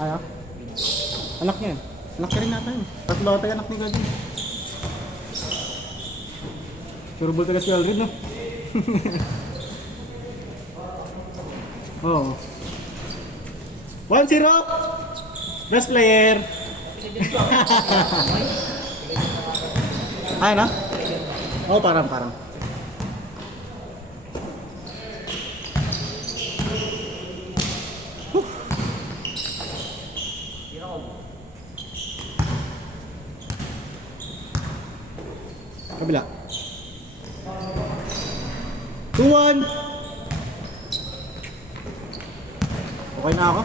Kaya? Anak niya. Anak ka rin natin. Tatlo ata yung anak ni Gajin. Surbol taga si Alred, no? Oo. 1-0! Best player! Ay, no? Oo, parang. Kabila. 2-1. Okay na ako.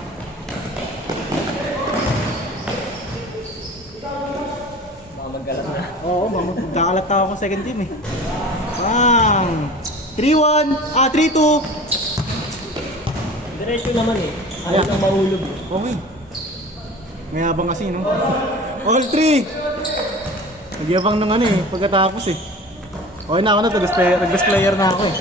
Baka maggalat na. Oo, magkakalat ako sa second team eh. Bang! 3-1. 3-2. Diretso naman eh. Ayaw Ayan. nang mahulog. Okay. Mayabang kasi, no? All 3. Nagyabang ng ano eh, pagkatapos eh. Okay na ako na, nag-best player na ako eh.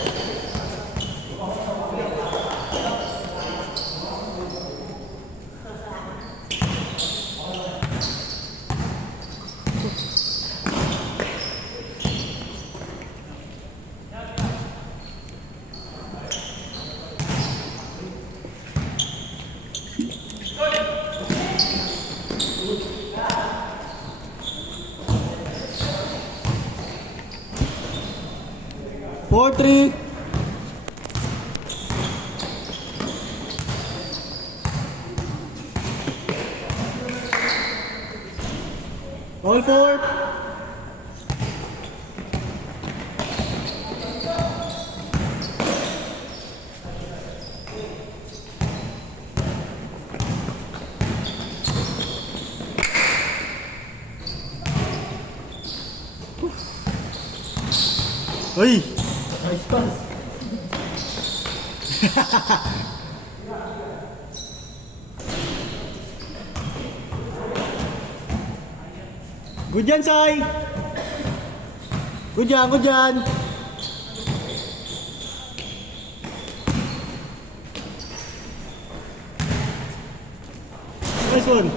Four, 3. All 4. Uy! Nice pass. Good yan, Sai! Good yan! Nice one!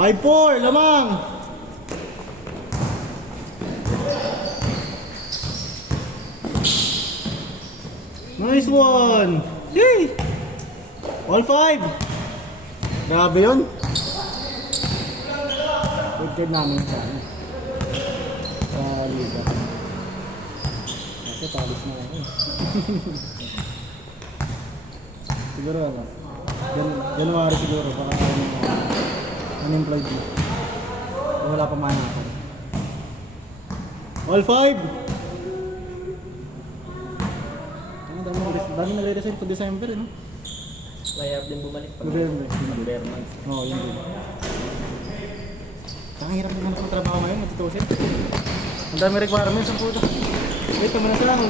Five, 4, lamang! Nice one! Yay! All 5! Grabe yun! Good card namin sa ano. Sa liga. Kasi palis na ako. Siguro ano. January siguro. Baka unemployed na. Wala pa man ako. All 5! Dami nag-resign to December, no? Kaya din bumalik pa. November. November. Oo, yun din. Ang hirap naman sa trabaho ngayon, matutusin. Ang dami requirements ang puto. Wait, naman na sa ako.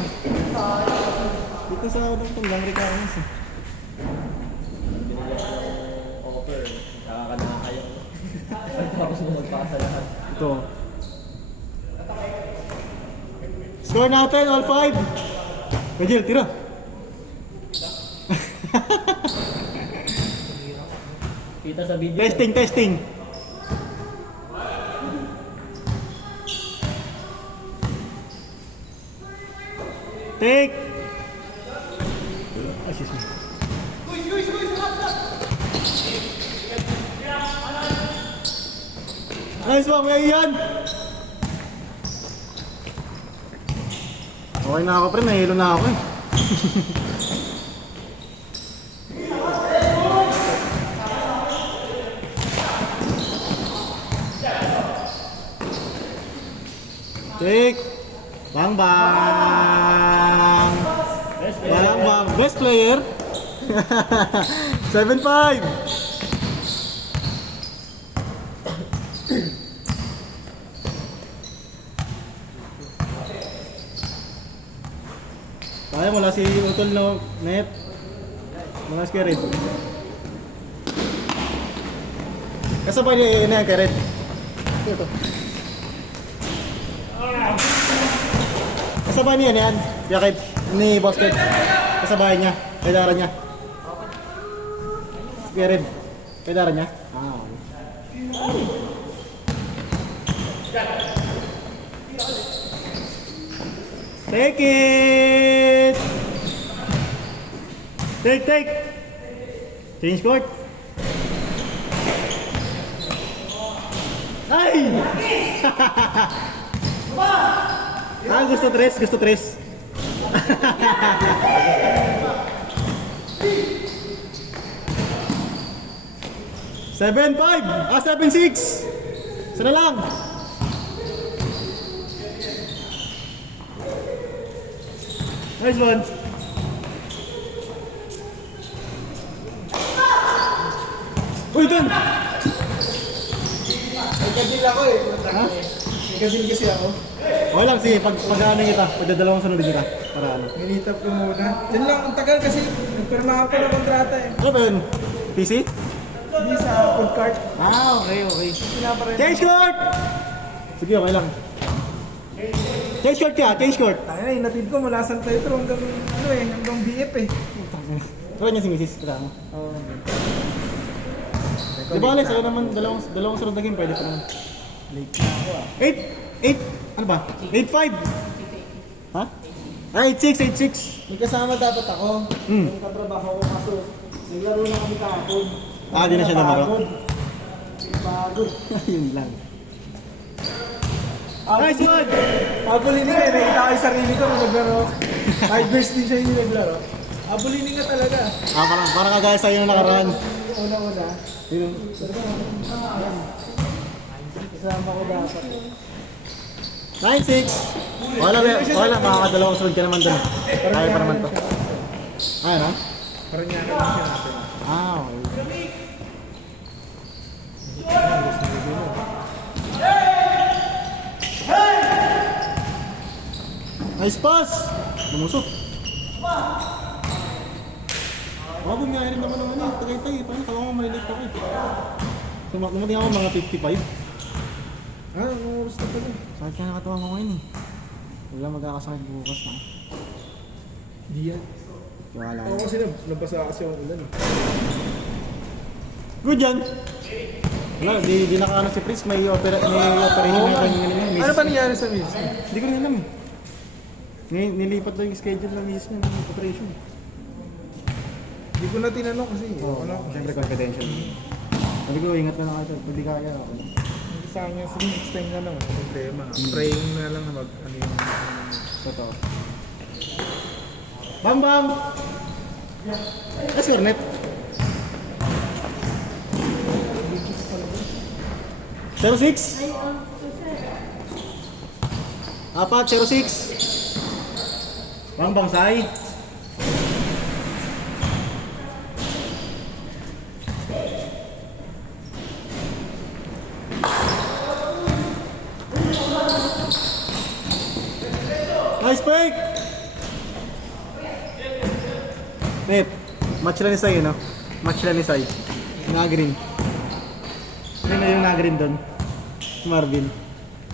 Dito sa ako ng lang requirements. Offer. Nakakanahayaw. Pagkatapos mo magpasa lahat. Ito. Score natin, all 5! Kajil, tira! Kita sa video. Testing! Take! Excuse me. Nice one, may yan! Okay na ako pre, nahilo na ako eh. Take! Bang bang! Bang bang! Best player! 7-5! Kaya wala si Utol no net. Mga skirit. Kasabay niya yun yan, Keret. Ito. Kasabay niya yan. Kaya kay ni Basket. Kasabay niya. Kay Dara niya. Kaya rin. Kay Dara niya. Ah, okay. Take it! Take! Change court. Ay! Ah, gusto tres. 7-5! 7-6! Sana lang! Nice one! Uy, dun! Nagkadil ako eh. Ha? Nagkadil kasi ako. Okay lang, sige, pag-ano kita, pagdadalawang sunod kita. Para ano. Minitap ko muna. Yan lang, ang tagal kasi nagpirma ako ng kontrata eh. Ano ba yun? PC? Hindi sa food cart. Ah, okay. Pinaparin. Change court! Sige, okay lang. Change court ka, change court. Tayo na, inatid ko mula San Pedro hanggang, hanggang BF eh. Ito niya si Mrs. Kasama. Oo. Di ba Alex, sa'yo naman, dalawang sunod na game, pwede pa naman. Late na ako ah. 8, ano ba? 8-5? Ha? Ah, 8-6. May kasama dapat ako. Hmm. Yung katrabaho ko kaso naglaro na kami kahapon. Ah, di na siya namaro? Pagod. Yun lang. Nice one! Abulinin ka, nakita ko yung sarili ko nung naglaro. 5 years din siya yung naglaro. Abulinin ka talaga. Ah, parang kagaya sa'yo nung nakaraan. Una-una. Yun. Kasama ko dapat. 9-6. Wala, makakadalawang sunod ka naman doon. Kaya pa naman to. Ah, ano? Parang niya na lang siya natin. Ah, okay. Nice pass! Lumusot. Baka bumiyahe rin naman ng ano, tagay-tay. Parang kala ko malilate ako eh. Lumating ako mga 55. Ah, ang oras na pala. Sakit ka nakatawa ko ngayon eh. Wala magkakasakit bukas na. Di yan. Wala. Ako kasi nabasa kasi yung ulan. Good yan! Wala, di nakaano si Prince. May operation na yung Ano pa nangyari sa miss? Hindi ko rin alam eh. Nilipat daw yung schedule ng misis niya ng operation. Hindi ko na tinanong kasi. Oo, Ano? siyempre confidential. Sabi ko, ingat na lang kayo. Kung di kaya ako. Sa akin sige, next time na lang. Ang problema. Praying na lang na ano yung... Totoo. Bam! Cornet. Zero 6. Apat, 06. Bang Sai. Nice break! Net, match lang ni Sai, no? Match lang ni Sai. Na-green. Ano na yung na-green doon? Marvin.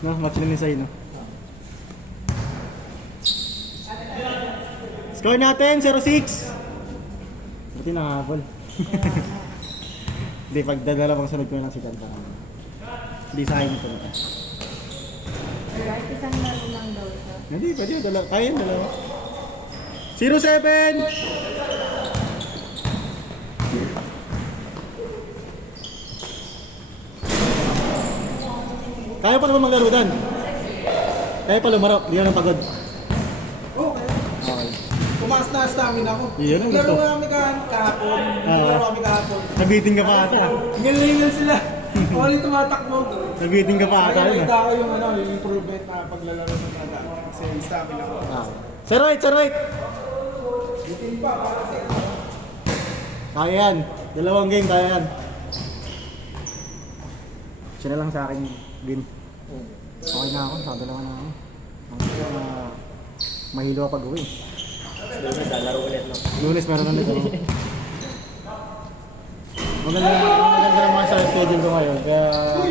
No, match lang ni Sai, no? Score natin, 0-6! Buti nakahabol. Hindi, pag dadalawang sunod ko na lang si Kanta. Hindi sa akin ito. Kahit isang laro lang daw ito. Hindi, pwede yung dalawa. Kaya yung dalawa. 0-7! Kaya pa naman maglaro dan. Kaya pa lumaro, di ka nang pagod. Okay. Okay. Pumaas na stamina ko. Yun ang Naglaro gusto. nga kami kahapon. Naglaro kami kahapon. Nabitin ka pa ata. Galingan sila. Wala tumatakbo. Nabitin ka pa ata. Kaya Yun, nakita ko yung yung improvement na paglalaro ng talaga. Kasi yung stamina ko. ah. Sir right! Butin pa, para sa Kaya yan. Dalawang game, kaya yan. Siya na lang sa akin, Bin. Okay na ako, sa dalawa na ako. Mahilo ka pag-uwi. Lunes, lalaro ulit, no? Lunes meron ulit ako. Maganda naman sa schedule ko ngayon, kaya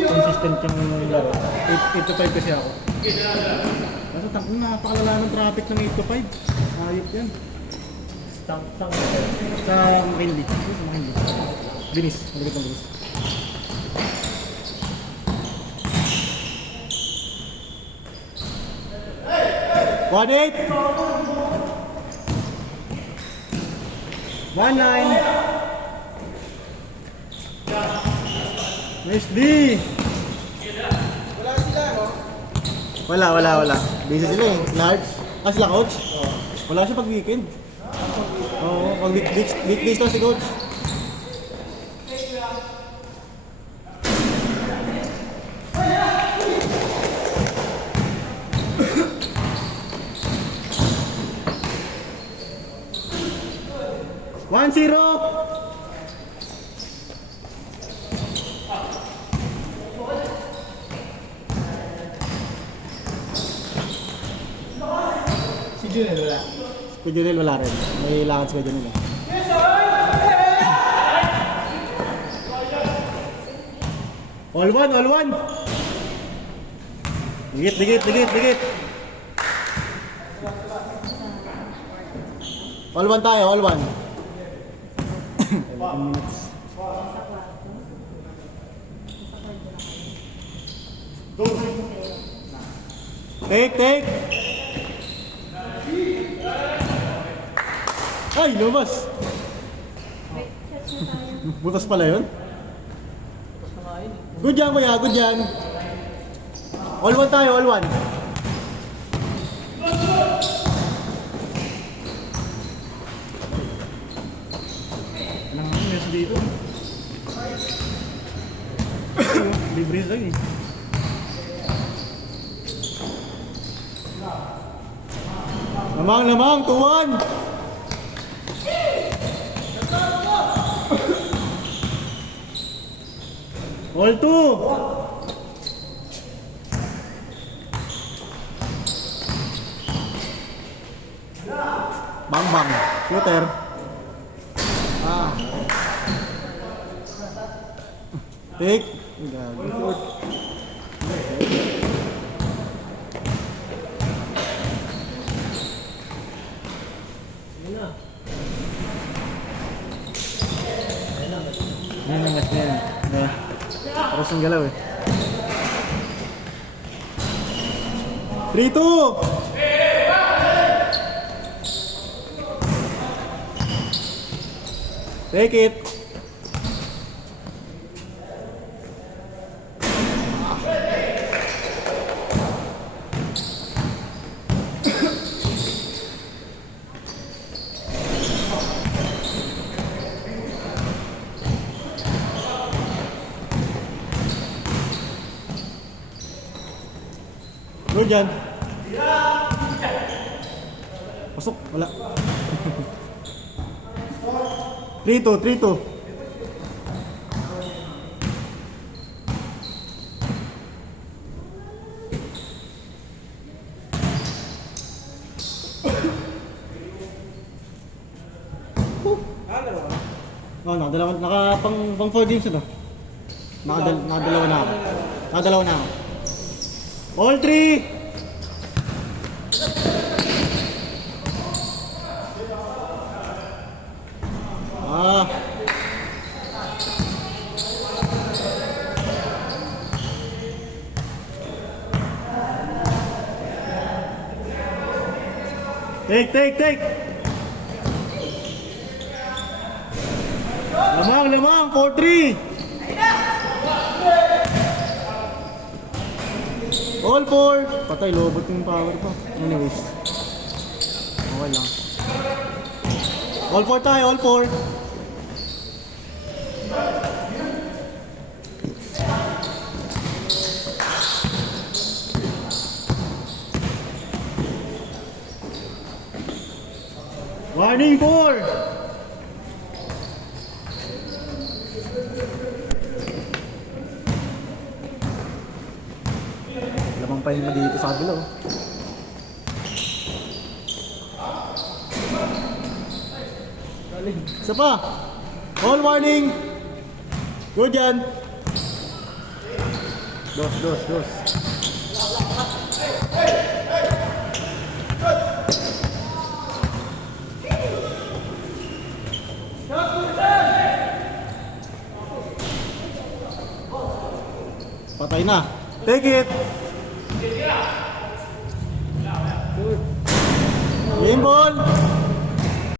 consistent yung laro. 8 to 5 kasi ako. Nasa Tang napakalala ng traffic ng 8 to 5. Ayop yan. Stang. Sa McKinley. Sa McKinley. Binis. Maligit ng binis. One eight. 1-9. Nice D. Wala sila, no? Wala. Busy sila eh. Large. Sila coach? Wala siya pag weekend. Oo, pag weekdays lang si coach. One zero. Si Junel wala. Si Junel wala rin. May lakad si Junel. All one. Digit. All one tayo, all one. 11 minutes. Take. Ay, lumabas. Butas pala yun. Good yan, kuya. Good yan. All one tayo, all one. Anong meron dito? Libre lang eh. Lamang, 2-1. All two. Bang. Shooter. Take. Good. Yan ang match na yan. Tapos ang galaw eh. 3-2! Take it! Good yan. Pasok, wala. 3-2. Naka pang 4 games na. Nakadalawa na ako. All three! Take! Lamang, 4-3! All 4! Patay, lobot yung power ko. Anyways. Okay lang. All 4 tayo, all 4. Warning 4! Lamang pa yung dito sa kabila. Isa pa. All warning. Good yan. Dos. Patay na. Take it. Game ball.